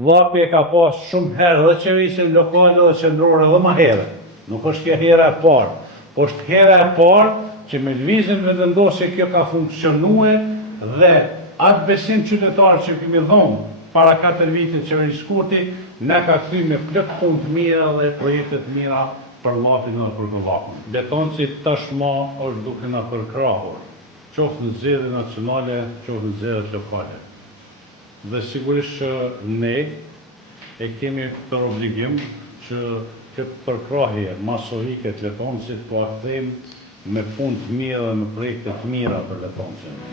Llapi e ka pas shumë herë dhe qeverisjen lokale dhe qendrore dhe më herë. Nuk është kjo hera e parë, po është hera e parë që me lëvizjen vendosje kjo ka funksionue dhe atë besim qytetar që kemi dhonë para 4 vite qeverisë Kurti, ne ka kthy me plot punë të mira dhe projekte të mira për llapin dhe për Llapin. Betonci tashmë është duke na përkrahur, qoftë në zgjedhje nacionale, qoftë në zgjedhjet lokale. Dhe sigurisht që ne e kemi për obligim që këtë përkrahje masovike të Letoncit po a kthejmë me punë të mira dhe me projekte të mira për Letoncin.